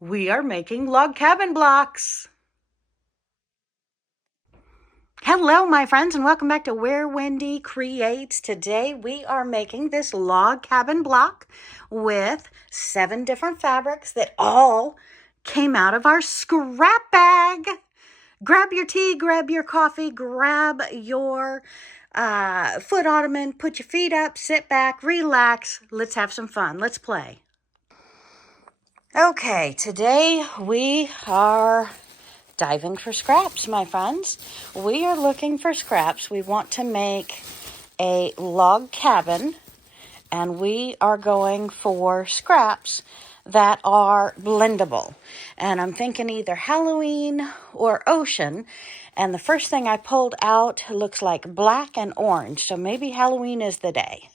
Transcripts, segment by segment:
We are making log cabin blocks. Hello, my friends, and welcome back to Where Wendy Creates. Today we are making this log cabin block with 7 different fabrics that all came out of our scrap bag. Grab your tea, grab your coffee, grab your foot ottoman, put your feet up, sit back, relax. Let's have some fun. Let's play. Okay, today we are diving for scraps, my friends. We are looking for scraps. We want to make a log cabin, and we are going for scraps that are blendable. And I'm thinking either Halloween or ocean. And the first thing I pulled out looks like black and orange. So maybe Halloween is the day.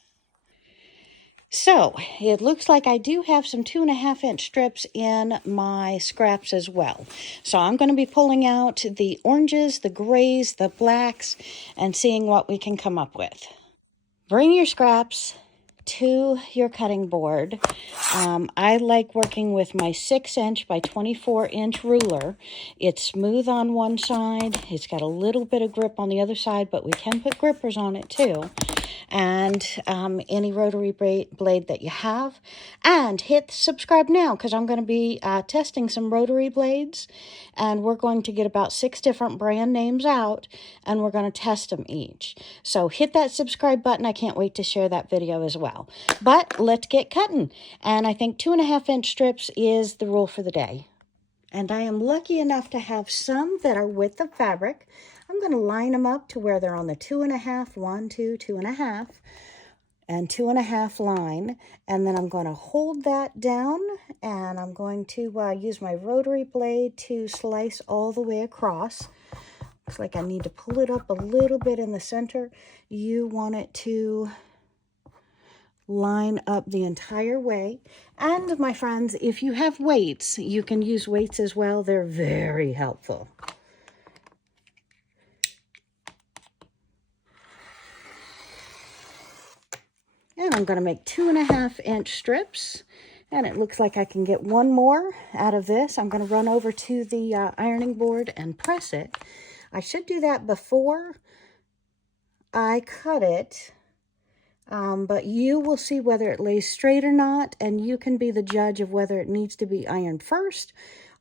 So it looks like I do have some 2.5-inch strips in my scraps as well. So I'm going to be pulling out the oranges, the grays, the blacks, and seeing what we can come up with. Bring your scraps to your cutting board. I like working with my 6-inch by 24-inch ruler. It's smooth on one side. It's got a little bit of grip on the other side, but we can put grippers on it too. And any rotary blade that you have. And hit subscribe now, because I'm going to be testing some rotary blades. And we're going to get about 6 different brand names out, and we're going to test them each. So hit that subscribe button. I can't wait to share that video as well. But let's get cutting. And I think 2.5-inch strips is the rule for the day. And I am lucky enough to have some that are with the fabric. I'm going to line them up to where they're on the 2.5, 1, 2, 2.5, and 2.5 line. And then I'm going to hold that down, and I'm going to use my rotary blade to slice all the way across. Looks like I need to pull it up a little bit in the center. You want it to line up the entire way. And my friends, if you have weights, you can use weights as well. They're very helpful. And I'm going to make 2.5-inch strips. And it looks like I can get one more out of this. I'm going to run over to the ironing board and press it. I should do that before I cut it. But you will see whether it lays straight or not, and you can be the judge of whether it needs to be ironed first,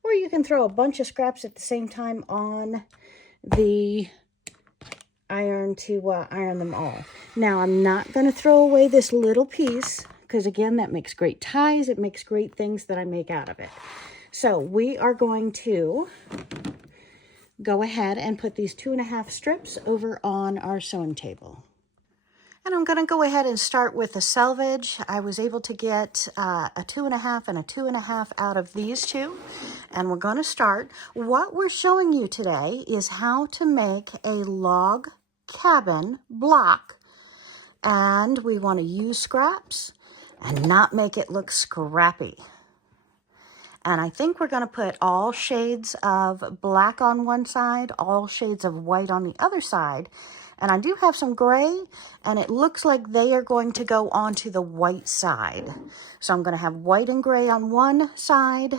or you can throw a bunch of scraps at the same time on the iron to iron them all. Now, I'm not going to throw away this little piece, because again, that makes great ties. It makes great things that I make out of it. So we are going to go ahead and put these 2.5 strips over on our sewing table. And I'm going to go ahead and start with the selvage. I was able to get a 2.5 and a 2.5 out of these two. And we're going to start. What we're showing you today is how to make a log cabin block. And we want to use scraps and not make it look scrappy. And I think we're going to put all shades of black on one side, all shades of white on the other side. And I do have some gray, and it looks like they are going to go onto the white side. So I'm going to have white and gray on one side,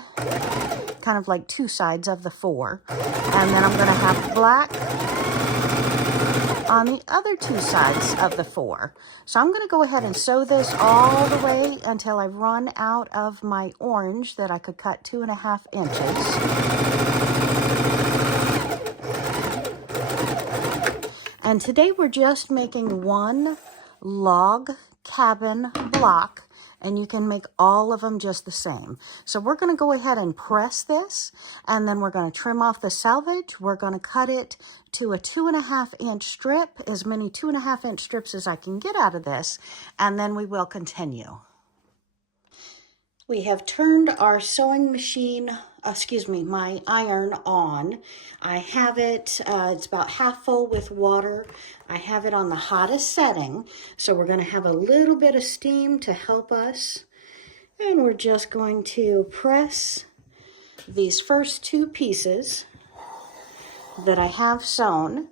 kind of like 2 sides of the 4. And then I'm going to have black on the other 2 sides of the 4. So I'm going to go ahead and sew this all the way until I run out of my orange that I could cut 2.5 inches. And today we're just making one log cabin block, and you can make all of them just the same. So we're going to go ahead and press this, and then we're going to trim off the selvage. We're going to cut it to a 2.5-inch strip, as many 2.5-inch strips as I can get out of this, and then we will continue. We have turned our sewing machine, my iron on. I have it, it's about half full with water. I have it on the hottest setting. So we're going to have a little bit of steam to help us. And we're just going to press these first 2 pieces that I have sewn.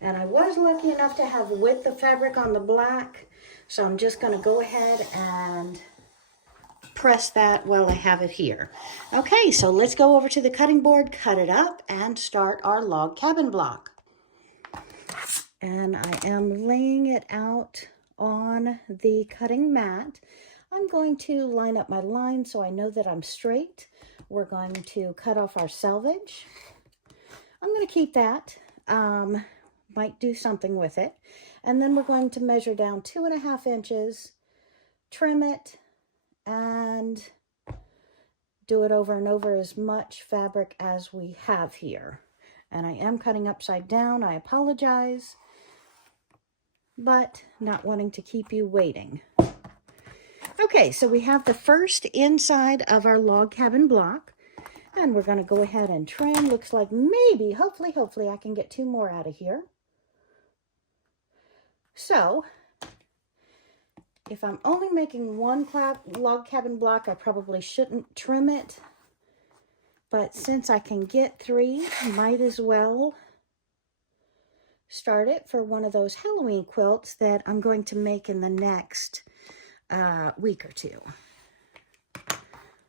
And I was lucky enough to have width of fabric on the black. So I'm just going to go ahead and press that while I have it here. Okay, so let's go over to the cutting board, cut it up, and start our log cabin block. And I am laying it out on the cutting mat. I'm going to line up my line so I know that I'm straight. We're going to cut off our selvage. I'm going to keep that. Might do something with it. And then we're going to measure down 2.5 inches, trim it, and do it over and over as much fabric as we have here. And I am cutting upside down. I apologize, but not wanting to keep you waiting. Okay, so we have the first inside of our log cabin block, and we're going to go ahead and trim. Looks like maybe, hopefully I can get 2 more out of here. So if I'm only making one log cabin block, I probably shouldn't trim it. But since I can get 3, might as well start it for one of those Halloween quilts that I'm going to make in the next week or 2.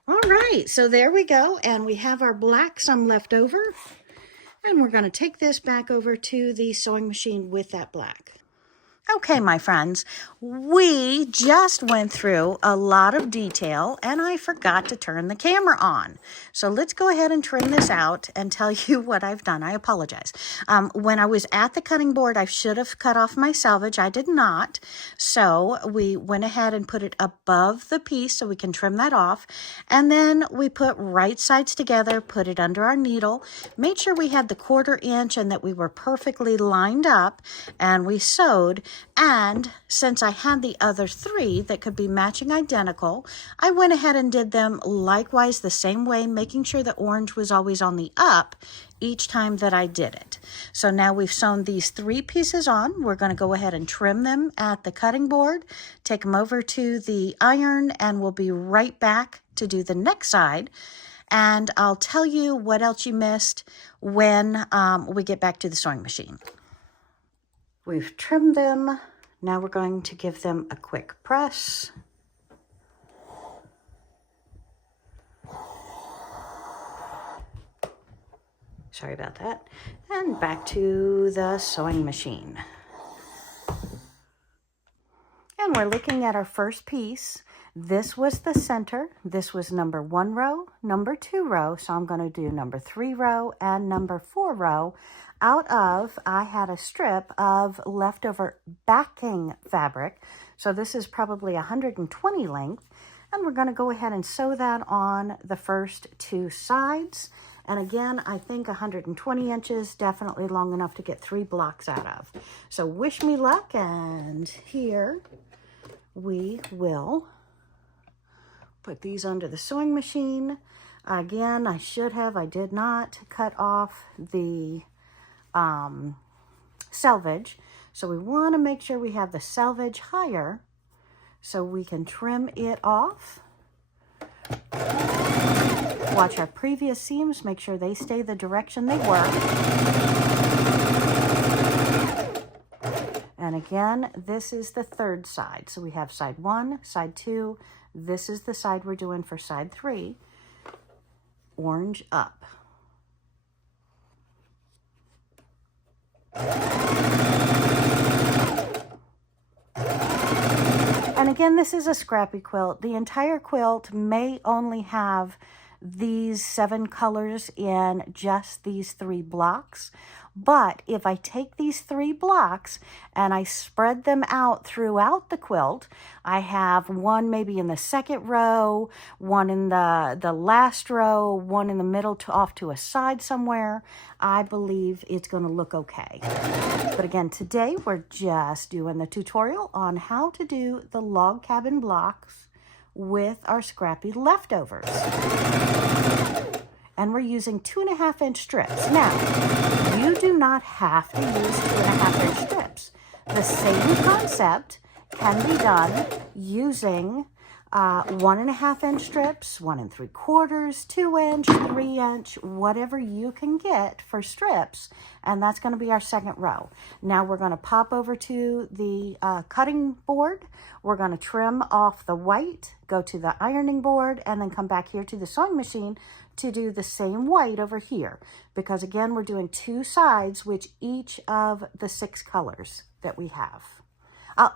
All right, so there we go. And we have our black, some left over. And we're going to take this back over to the sewing machine with that black. Okay, my friends, we just went through a lot of detail and I forgot to turn the camera on. So let's go ahead and trim this out and tell you what I've done. I apologize. When I was at the cutting board, I should have cut off my selvage. I did not. So we went ahead and put it above the piece so we can trim that off. And then we put right sides together, put it under our needle, made sure we had the 1/4 inch and that we were perfectly lined up, and we sewed. And since I had the other 3 that could be matching identical, I went ahead and did them likewise the same way, making sure the orange was always on the up each time that I did it. So now we've sewn these 3 pieces on. We're going to go ahead and trim them at the cutting board, take them over to the iron, and we'll be right back to do the next side. And I'll tell you what else you missed when we get back to the sewing machine. We've trimmed them. Now we're going to give them a quick press. Sorry about that. And back to the sewing machine. And we're looking at our first piece. This was the center. This was number 1 row, number 2 row. So I'm going to do number 3 row and number 4 row. Out of, I had a strip of leftover backing fabric. So this is probably 120 length. And we're going to go ahead and sew that on the first 2 sides. And again, I think 120 inches, definitely long enough to get 3 blocks out of. So wish me luck, and here we will put these under the sewing machine. Again, I did not cut off the selvage. So we want to make sure we have the selvage higher so we can trim it off. Watch our previous seams, make sure they stay the direction they were. And again, this is the 3rd side. So we have side 1, side 2. This is the side we're doing for side 3. Orange up. And again, this is a scrappy quilt. The entire quilt may only have these 7 colors in just these 3 blocks. But if I take these 3 blocks and I spread them out throughout the quilt, I have one maybe in the 2nd row, one in the last row, one in the middle off to a side somewhere. I believe it's going to look okay. But again, today we're just doing the tutorial on how to do the log cabin blocks with our scrappy leftovers. And we're using 2.5 inch strips. Now, you do not have to use 2.5 inch strips. The same concept can be done using 1.5 inch strips, 1 3/4, 2 inch, 3 inch, whatever you can get for strips. And that's going to be our second row. Now we're going to pop over to the cutting board. We're going to trim off the white, go to the ironing board, and then come back here to the sewing machine to do the same white over here. Because again, we're doing 2 sides, which each of the 6 colors that we have.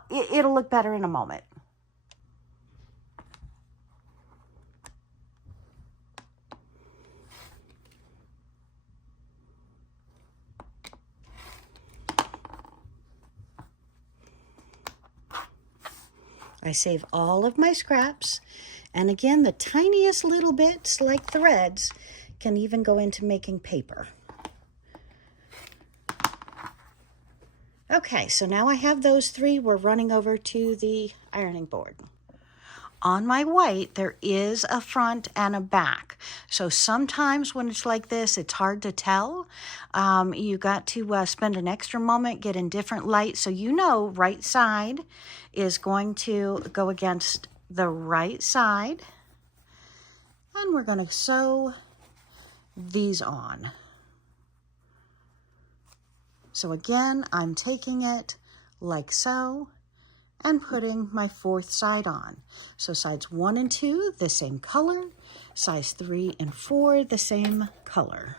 It'll look better in a moment. I save all of my scraps, and again, the tiniest little bits, like threads, can even go into making paper. Okay, so now I have those 3. We're running over to the ironing board. On my white, there is a front and a back. So sometimes when it's like this, it's hard to tell. You got to spend an extra moment, get in different light. So you know right side is going to go against the right side. And we're going to sew these on. So again, I'm taking it like so and putting my 4th side on. So sides 1 and 2, the same color. Sides 3 and 4, the same color.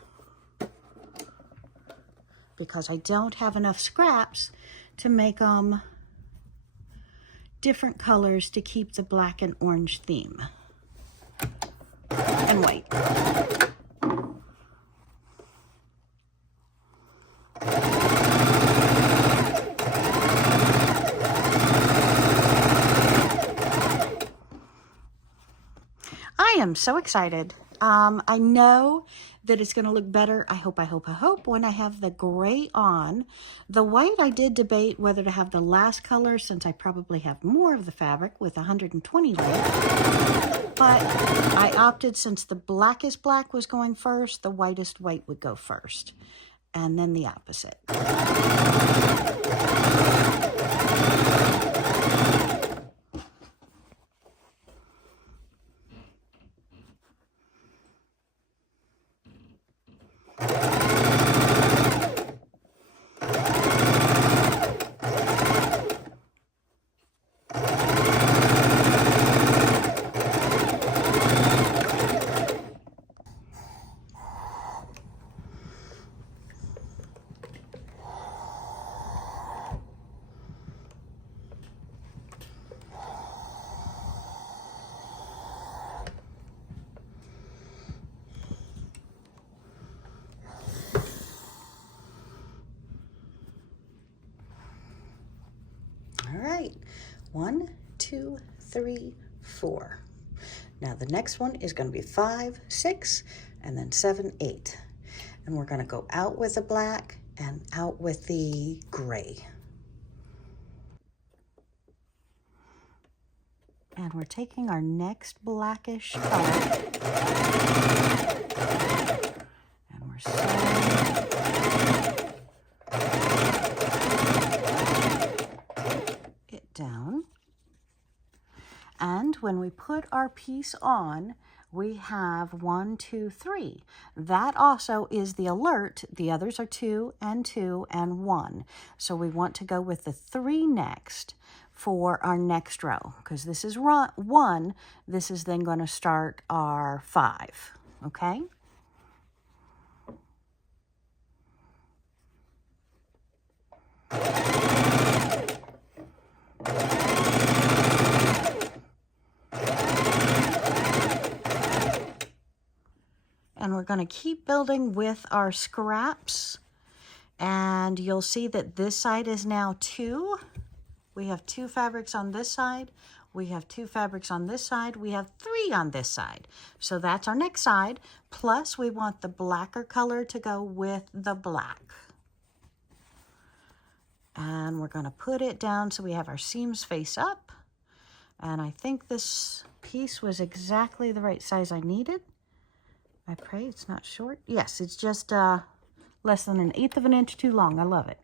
Because I don't have enough scraps to make them different colors to keep the black and orange theme. And white. I am so excited. I know that it's going to look better. I hope when I have the gray on. The white, I did debate whether to have the last color, since I probably have more of the fabric with 120 layers. But I opted, since the blackest black was going first, the whitest white would go first. And then the opposite. All right, 1, 2, 3, 4. Now the next one is going to be 5, 6, and then 7, 8. And we're going to go out with the black and out with the gray. And we're taking our next blackish color and we're sewing it down. And when we put our piece on, we have 1, 2, 3. That also is the alert. The others are 2 and 2 and 1. So we want to go with the 3 next for our next row, because this is 1. This is then going to start our 5. Okay? And we're going to keep building with our scraps. And you'll see that this side is now 2. We have 2 fabrics on this side. We have 2 fabrics on this side. We have 3 on this side. So that's our next side. Plus, we want the blacker color to go with the black. And we're going to put it down so we have our seams face up. And I think this piece was exactly the right size I needed. I pray it's not short. Yes, it's just less than 1/8 of an inch too long. I love it.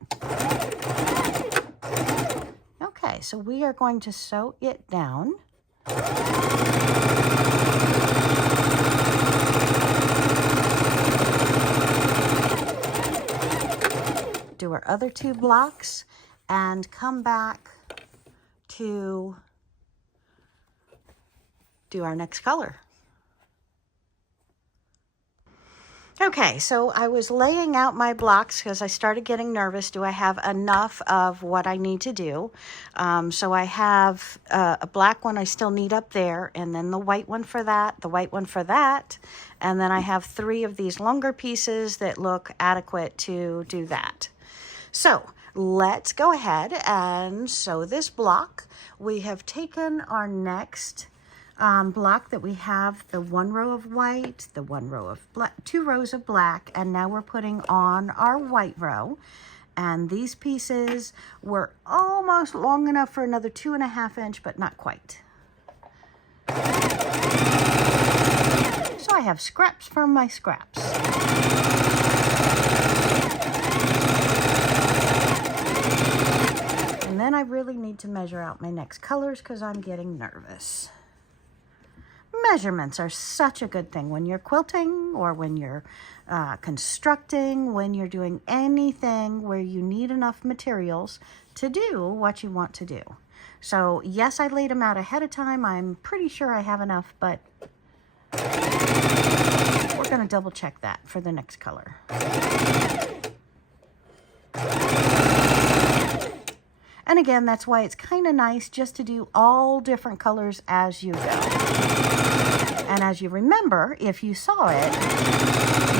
Okay, so we are going to sew it down. Do our other 2 blocks and come back to do our next color. Okay, so I was laying out my blocks because I started getting nervous. Do I have enough of what I need to do? So I have a black one I still need up there, and then the white one for that, the white one for that, and then I have 3 of these longer pieces that look adequate to do that. So let's go ahead and sew this block. We have taken our next block that we have, the 1 row of white, the 1 row of black, 2 rows of black, and now we're putting on our white row. And these pieces were almost long enough for another 2.5 inch, but not quite. So I have scraps from my scraps. And then I really need to measure out my next colors because I'm getting nervous. Measurements are such a good thing when you're quilting or when you're constructing, when you're doing anything where you need enough materials to do what you want to do. So yes, I laid them out ahead of time. I'm pretty sure I have enough, but we're going to double check that for the next color. And again, that's why it's kind of nice just to do all different colors as you go. And as you remember, if you saw it,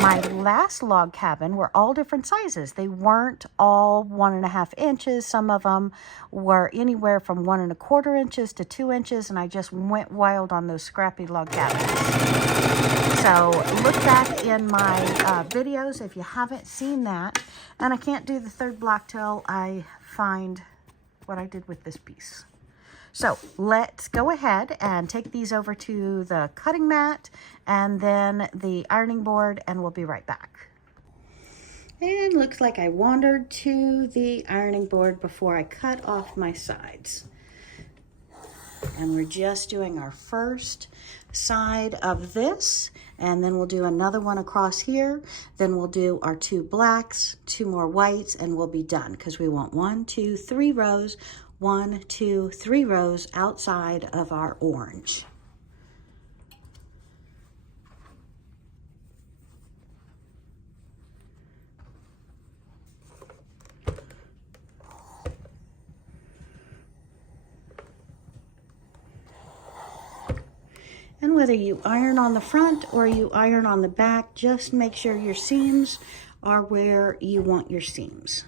my last log cabin were all different sizes. They weren't all 1.5 inches. Some of them were anywhere from 1.25 inches to 2 inches, and I just went wild on those scrappy log cabins. So look back in my videos if you haven't seen that. And I can't do the 3rd block till I find what I did with this piece. So let's go ahead and take these over to the cutting mat and then the ironing board, and we'll be right back. And looks like I wandered to the ironing board before I cut off my sides. And we're just doing our first side of this, and then we'll do another one across here. Then we'll do our 2 blacks, 2 more whites, and we'll be done because we want 1, 2, 3 rows. 1, 2, 3 rows outside of our orange. And whether you iron on the front or you iron on the back, just make sure your seams are where you want your seams.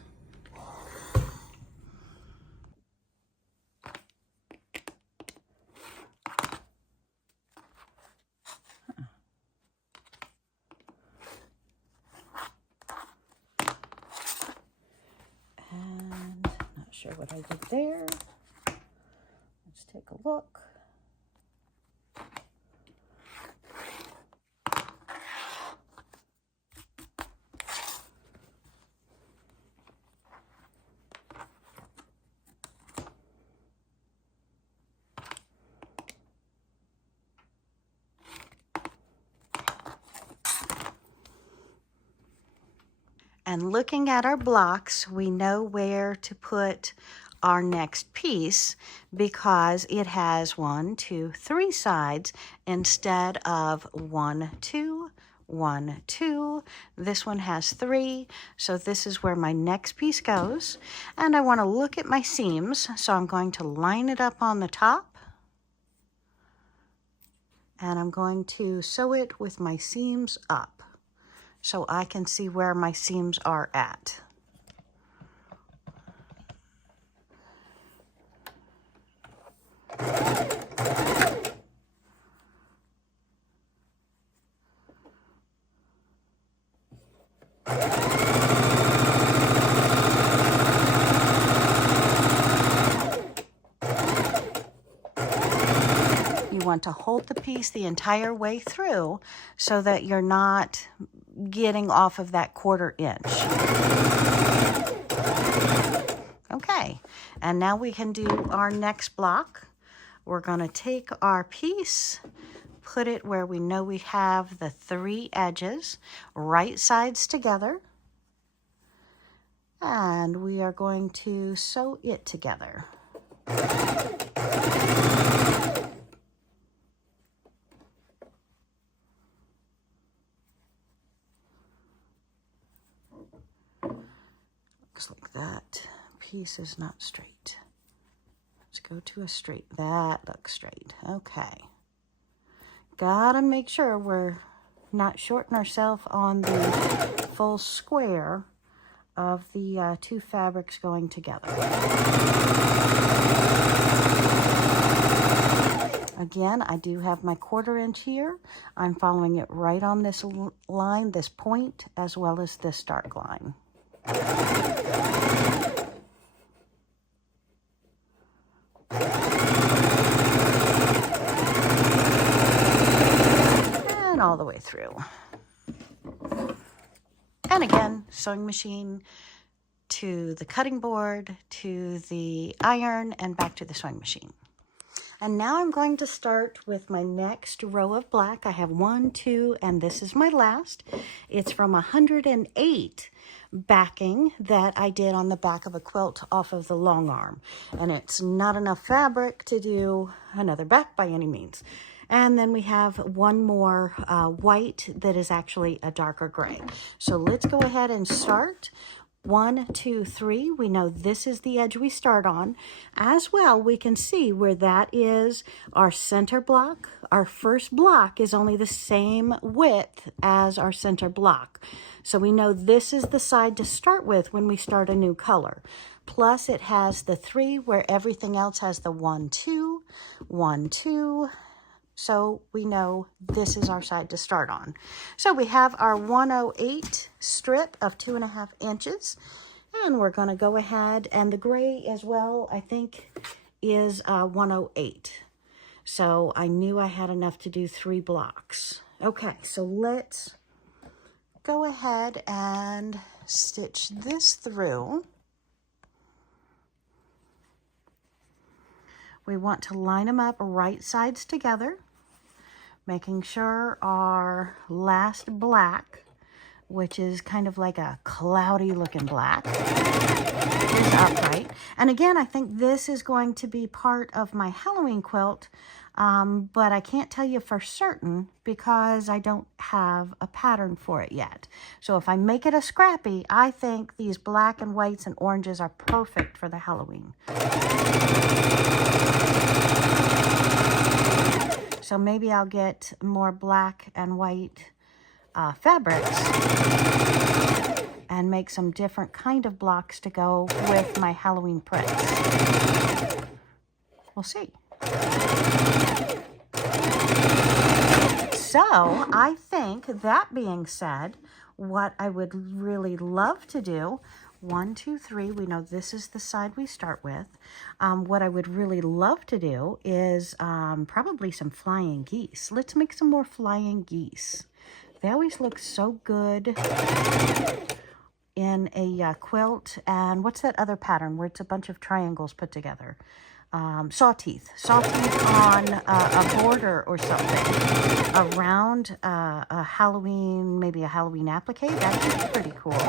Sure what I did there. Let's take a look. And looking at our blocks, we know where to put our next piece because it has 1, 2, 3 sides instead of 1, 2, 1, 2. This one has 3, so this is where my next piece goes. And I want to look at my seams, so I'm going to line it up on the top. And I'm going to sew it with my seams up, so I can see where my seams are at. You want to hold the piece the entire way through so that you're not getting off of that 1/4 inch. Okay, and now we can do our next block. we're going to take our piece, put it where we know we have the 3 edges, right sides together, and we are going to sew it together. Looks like that piece is not straight. Let's go to a straight. That looks straight. Okay. Gotta make sure we're not shorting ourselves on the full square of the 2 fabrics going together. Again, I do have my 1/4 inch here. I'm following it right on this line, this point, as well as this dark line. And all the way through. And again, sewing machine to the cutting board, to the iron, and back to the sewing machine. And now I'm going to start with my next row of black. I have 1, 2, and this is my last. It's from 108 backing that I did on the back of a quilt off of the long arm. And it's not enough fabric to do another back by any means. And then we have one more white that is actually a darker gray. So let's go ahead and start. 1, 2, 3. We know this is the edge we start on. As well, we can see where that is our center block. Our first block is only the same width as our center block. So we know this is the side to start with when we start a new color. Plus it has the 3 where everything else has the 1, 2, 1, 2. So we know this is our side to start on. So we have our 108 strip of 2.5 inches. And we're going to go ahead, and the gray as well, I think, is 108. So I knew I had enough to do 3 blocks. Okay, so let's go ahead and stitch this through. We want to line them up right sides together, making sure our last black, which is kind of like a cloudy looking black, is upright. And again, I think this is going to be part of my Halloween quilt, but I can't tell you for certain because I don't have a pattern for it yet. So if I make it a scrappy, I think these black and whites and oranges are perfect for the Halloween. So maybe I'll get more black and white fabrics and make some different kind of blocks to go with my Halloween prints. We'll see. So I think, that being said, what I would really love to do, 1, 2, 3, we know this is the side we start with. What I would really love to do is probably some flying geese. Let's make some more flying geese. They always look so good in a quilt. And what's that other pattern where it's a bunch of triangles put together? Saw teeth on a border or something around a Halloween, maybe a Halloween applique. That'd be pretty cool.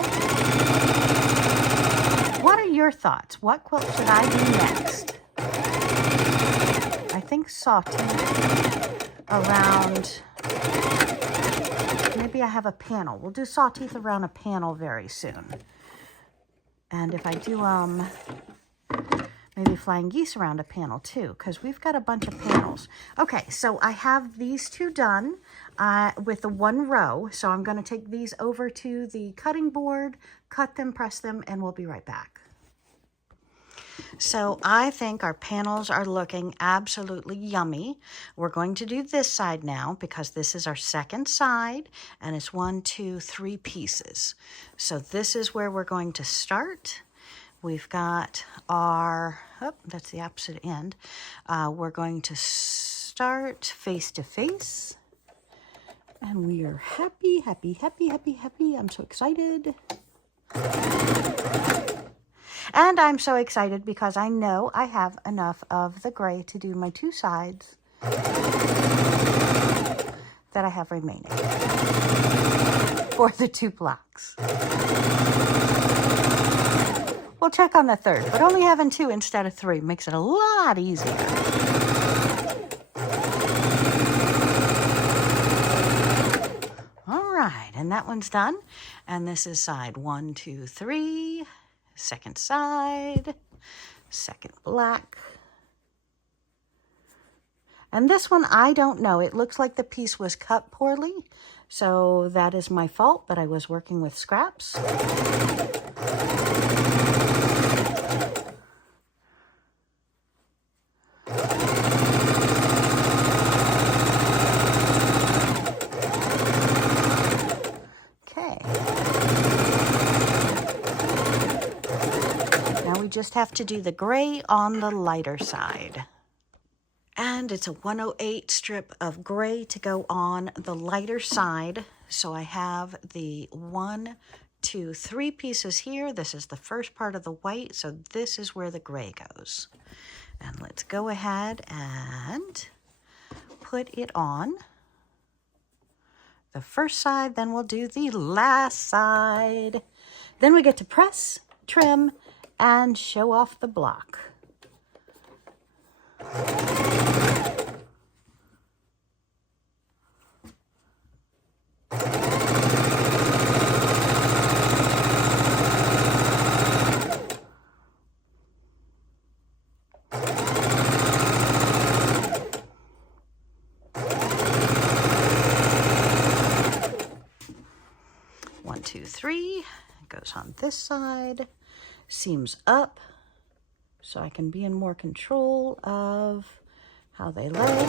What are your thoughts? What quilt should I do next? I think saw teeth around, maybe I have a panel. We'll do saw teeth around a panel very soon. And if I do maybe flying geese around a panel too, because we've got a bunch of panels. Okay, so I have these 2 done with the 1 row. So I'm going to take these over to the cutting board, cut them, press them, and we'll be right back. So I think our panels are looking absolutely yummy. We're going to do this side now because this is our second side and it's 1, 2, 3 pieces. So this is where we're going to start. We've got our, oh, that's the opposite end. We're going to start face to face. And we are happy, happy, happy, happy, happy. I'm so excited. And I'm so excited because I know I have enough of the gray to do my 2 sides that I have remaining for the 2 blocks. We'll check on the 3rd, but only having 2 instead of 3 makes it a lot easier. All right, and that one's done. And this is side 1, 2, 3, second side, second black. And this one, I don't know. It looks like the piece was cut poorly, so that is my fault, but I was working with scraps. Just have to do the gray on the lighter side. And it's a 108 strip of gray to go on the lighter side. So I have the 1, 2, 3 pieces here. This is the first part of the white, so this is where the gray goes. And let's go ahead and put it on the first side, then we'll do the last side. Then we get to press, trim, and show off the block. One, two, three. It goes on this side. Seams up, so I can be in more control of how they lay.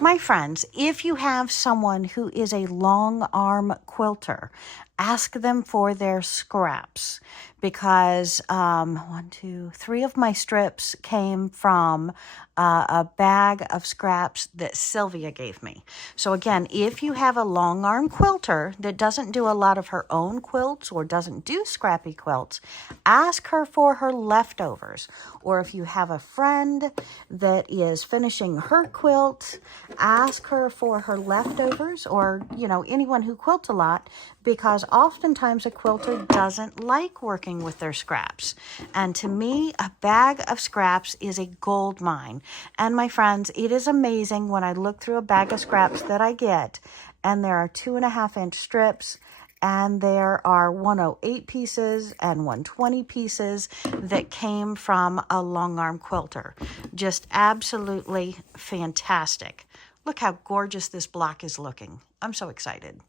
My friends, if you have someone who is a long arm quilter, ask them for their scraps, because 1, 2, 3 of my strips came from a bag of scraps that Sylvia gave me. So again, if you have a long arm quilter that doesn't do a lot of her own quilts or doesn't do scrappy quilts, ask her for her leftovers. Or if you have a friend that is finishing her quilt, ask her for her leftovers, or, you know, anyone who quilts a lot, because oftentimes a quilter doesn't like working with their scraps. And to me, a bag of scraps is a gold mine. And my friends, it is amazing when I look through a bag of scraps that I get, and there are 2.5-inch strips, and there are 108 pieces and 120 pieces that came from a long arm quilter. Just absolutely fantastic. Look how gorgeous this block is looking. I'm so excited.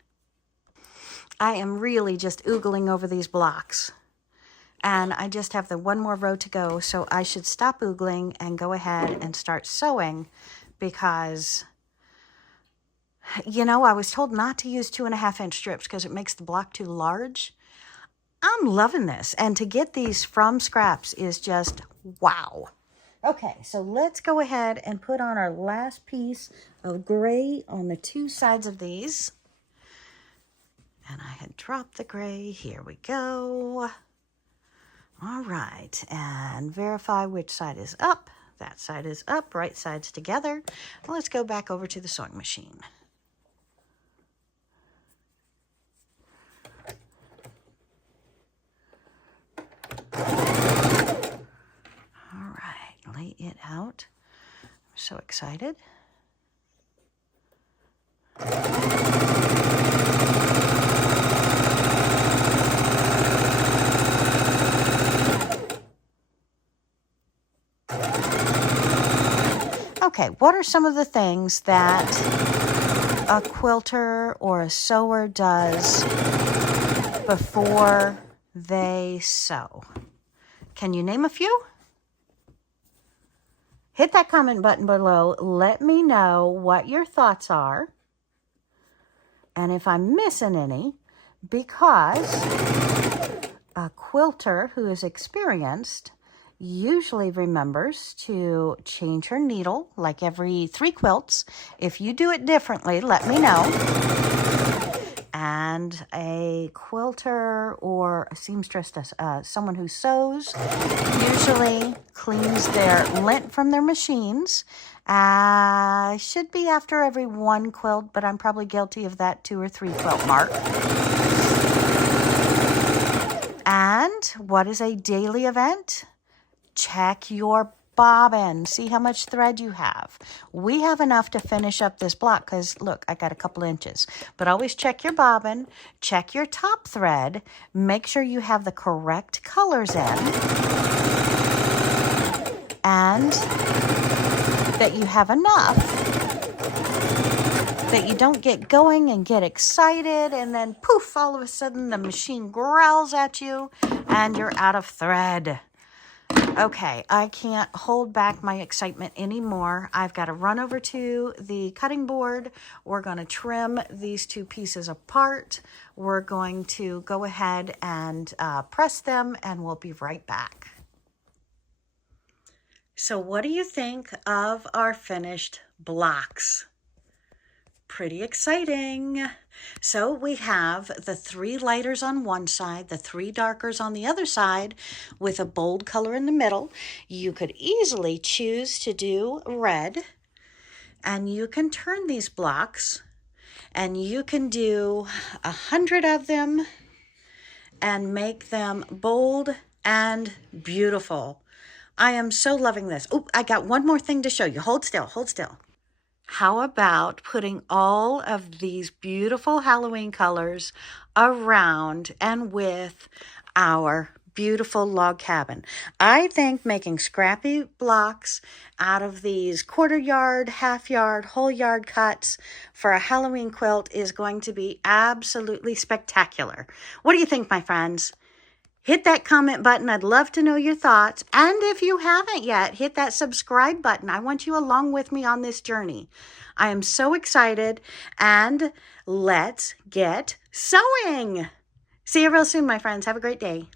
I am really just oogling over these blocks. And I just have the 1 more row to go, so I should stop oogling and go ahead and start sewing, because, you know, I was told not to use 2.5-inch strips because it makes the block too large. I'm loving this, and to get these from scraps is just wow. Okay, so let's go ahead and put on our last piece of gray on the 2 sides of these. And I had dropped the gray. Here we go. All right, and verify which side is up. That side is up, right sides together. Well, let's go back over to the sewing machine. All right, lay it out. I'm so excited. Okay, what are some of the things that a quilter or a sewer does before they sew? Can you name a few? Hit that comment button below. Let me know what your thoughts are. And if I'm missing any, because a quilter who is experienced usually remembers to change her needle like every 3 quilts. If you do it differently, let me know. And a quilter or a seamstress, someone who sews, usually cleans their lint from their machines. Should be after every 1 quilt, but I'm probably guilty of that 2 or 3 quilt mark. And what is a daily event? Check your bobbin. See how much thread you have. We have enough to finish up this block because, look, I got a couple inches. But always check your bobbin. Check your top thread. Make sure you have the correct colors in. And that you have enough that you don't get going and get excited and then poof, all of a sudden the machine growls at you and you're out of thread. Okay, I can't hold back my excitement anymore. I've got to run over to the cutting board. We're going to trim these 2 pieces apart. We're going to go ahead and press them, and we'll be right back. So what do you think of our finished blocks? Pretty exciting. So we have the 3 lighters on one side, the 3 darkers on the other side with a bold color in the middle. You could easily choose to do red, and you can turn these blocks and you can do 100 of them and make them bold and beautiful. I am so loving this. Oh, I got one more thing to show you. Hold still, hold still. How about putting all of these beautiful Halloween colors around and with our beautiful log cabin? I think making scrappy blocks out of these 1/4 yard, 1/2 yard, whole yard cuts for a Halloween quilt is going to be absolutely spectacular. What do you think, my friends? Hit that comment button. I'd love to know your thoughts. And if you haven't yet, hit that subscribe button. I want you along with me on this journey. I am so excited, and let's get sewing. See you real soon, my friends. Have a great day.